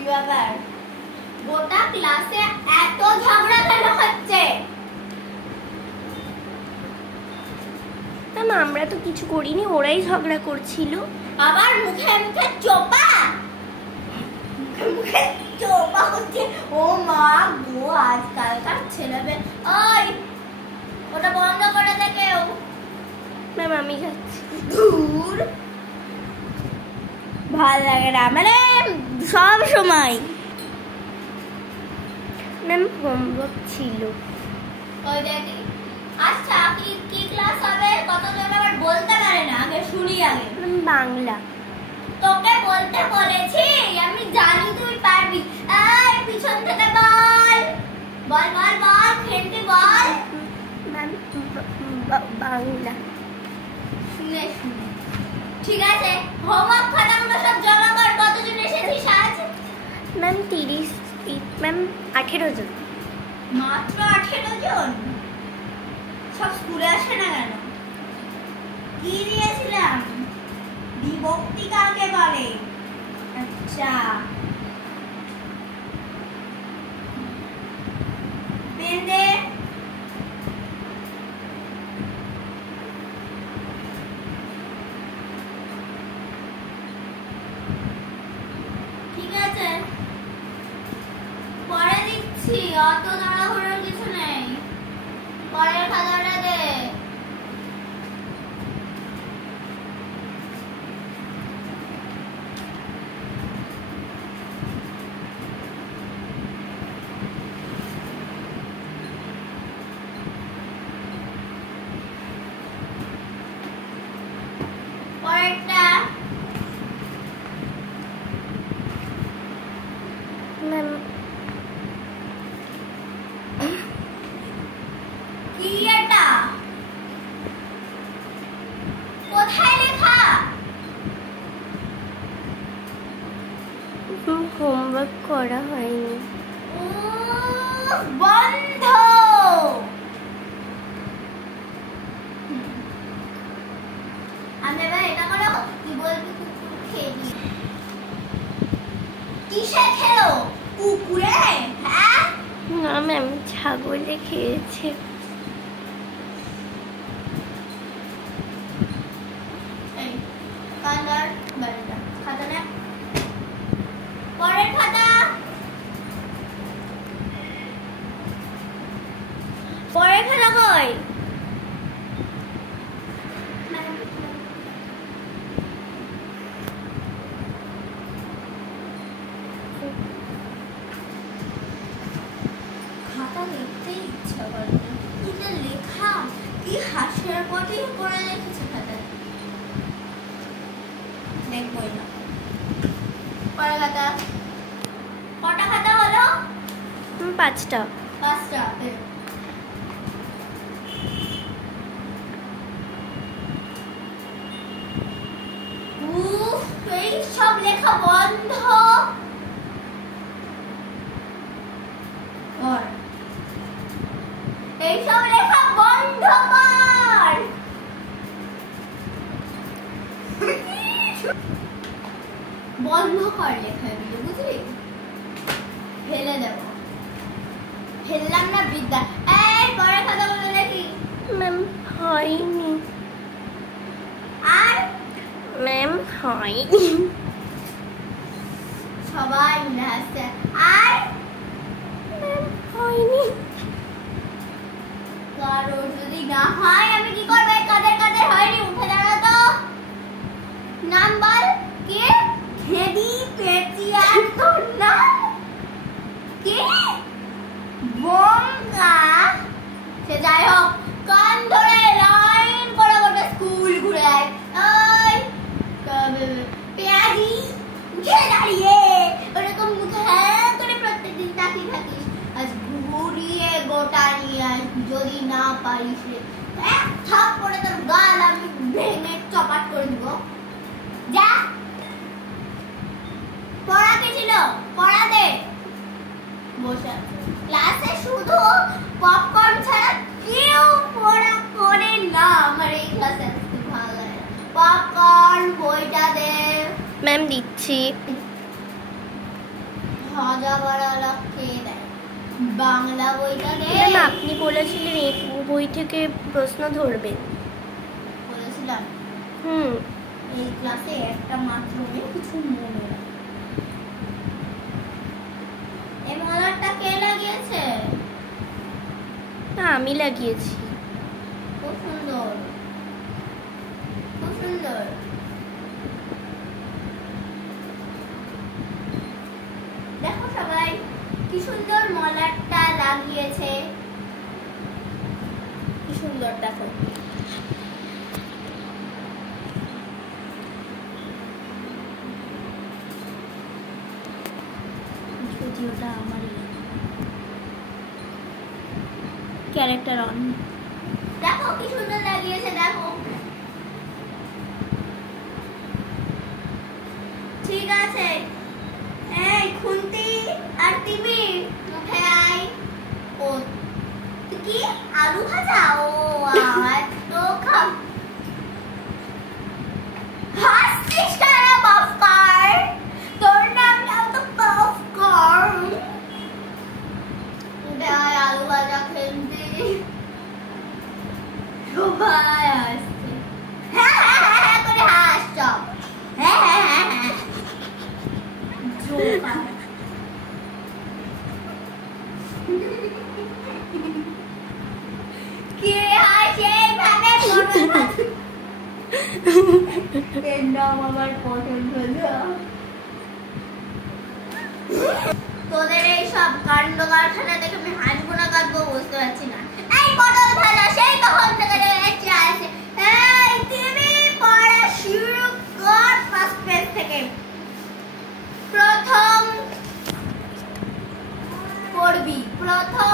কি ব্যাপার? গোটা ক্লাসে এত ঝগড়া কেন হচ্ছে? ম্যাম আমরা তো কিছু করিনি, ওরাই ঝগড়া করছিল। আবার মুখে মুখে চোপা, মুখে চোপা হচ্ছে। ও মা গো, আজকালকার ছেলেমেয়ে। ওই ওটা বন্ধ করে দে কেউ। ম্যাম আমি যাচ্ছি। দূর, ভাল লাগে না মানে সব সময়। ম্যাম হোমওয়ার্ক ছিল। ওই দেখি। আচ্ছা কি ক্লাস হবে? কতজন আবার বলতে পারে না, আগে শুনি আগে। ম্যাম বাংলা। তোকে বলতে বলেছি, আমি জানি তুই পারবি। এই পিছন থেকে বল বল বল বল, খেলতে বল। ম্যাম বাংলা। শুনে শুনে ঠিক আছে, হোমওয়ার্ক খাতাগুলো সব জমা কর। কতজন এসেছিস আজ? ম্যাম 30, ম্যাম 18 জন। মাত্র 18 জন? সব স্কুলে আসে না কেন? কি দিয়েছিলাম? বিভক্তি কাকে বলে? আচ্ছা, পেন দে। ঠিক আছে, পরে দিচ্ছি, অত তাড়াহুড়োর কিছু নেই। পরের খাতাটা দে। পরেরটা ম্যাম কি এটা? কোথায় লেখা? হোমওয়ার্ক করা হয়নি। বন্ধ। আমি এবার এটা করো, তুই বলবি কুকুর খেলি। কিসে খেলো? কুকুরে? হ্যাঁ না ম্যাম, ছাগলে খেয়েছে। এই কালার বাড়িটা খাতা নে। পরের খাতা। পরের খাতা কই? খাতা দেখতে ইচ্ছা করে না। কি যে লেখা, কি হাসির পথে করে লিখেছে খাতায়। দেখবই না। পরের খাতা। কটা খাতা হলো? 5টা। 5টা। এই সব লেখা বন্ধ কর। এই সব লেখা বন্ধ কর। বন্ধ কর লেখা এগুলো, বুঝলি? ফেলে দেব। ফেললাম না বিদ্যা। এই পরের খাতাগুলো দেখি। ম্যাম হয়নি। আর ম্যাম হয়নি। সবাই মিলে হাসছে। আর ম্যাম হয়নি। কারোর যদি না হয় আমি কি করবো? কাদের কাদের হয়নি উঠে দাঁড়া তো। নাম বল। কে? খেদি পেঁচিয়া। তোর নাম কে? বঙ্গা। সে যাই হোক, কান ধরে লাইন করে গোটা স্কুল ঘুরে আয়। ওই পেঁয়াজি, উঠে দাঁড়িয়ে ওরকম মুখে হ্যাঁ করে প্রত্যেকদিন তাকিয়ে থাকিস। আজ ঘুরিয়ে গোটা নিয়ে আয়। যদি না পারিস রে, এক থাপ করে তোর গাল আমি ভেঙে চপাট করে দিব। যা। পড়া কি ছিল? পড়া দে। বসে ক্লাসে শুধু পপকর্ন ছাড়া কেউ পড়া করে না। আমার এই ক্লাসে ভালো লাগে। পপকর্ন বইটা দে। ম্যাম দিচ্ছি। ভাজা বাড়ালা খেয়ে দেয়। বাংলা বইটা দে। ম্যাম আপনি বলেছিলেন এই বই থেকে প্রশ্ন ধরবেন। বলেছিলাম এই ক্লাসে একটা মাত্র কিছু মনে নেই। এই মলারটা কে লাগিয়েছে? না আমি লাগিয়েছি। খুব সুন্দর, খুব সুন্দর। দেখো সবাই কি সুন্দর মলারটা লাগিয়েছে, কি সুন্দর দেখো। ভিডিওটা আমার ক্যারেক্টার অন। দেখো কি সুন্দর লাগিয়েছে, দেখো। ঠিক আছে, এই খুন্তি আর টিভি মুখে আয়। ও কি আলু ভাজা? ও আর তো খাম হাসছিস কেন বাফকার? তোর নামটাও তো বাফকার। দেয় আলু ভাজা খেলতে সবাই হাসছে। হ্যাঁ হ্যাঁ হ্যাঁ হ্যাঁ করে হাস চপ। হ্যাঁ হ্যাঁ হ্যাঁ হ্যাঁ জোকার। কে হাসে ভাবে এর নাম আমার পছন্দ না। তোদের এই সব কাণ্ড কারখানা দেখে আমি হাসবো না কাঁদবো বুঝতে পারছি না। এই পটল ভাজা সেই কখন থেকে রয়েছে আছে। এই তুমি পড়া শুরু কর ফার্স্ট পেজ থেকে। প্রথম পড়বি, প্রথম